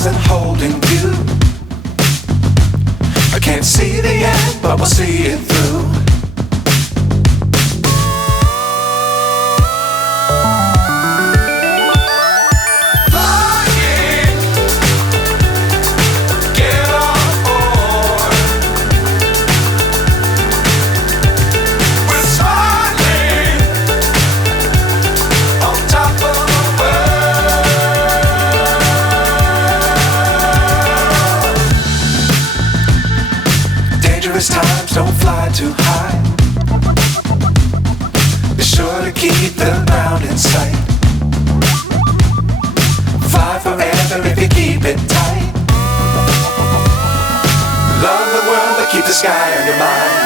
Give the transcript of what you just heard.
stars and holding you. I can't see the end, but we'll see it through. Times don't fly too high. Be sure to keep the ground in sight. Fly forever if you keep it tight. Love the world but keep the sky on your mind.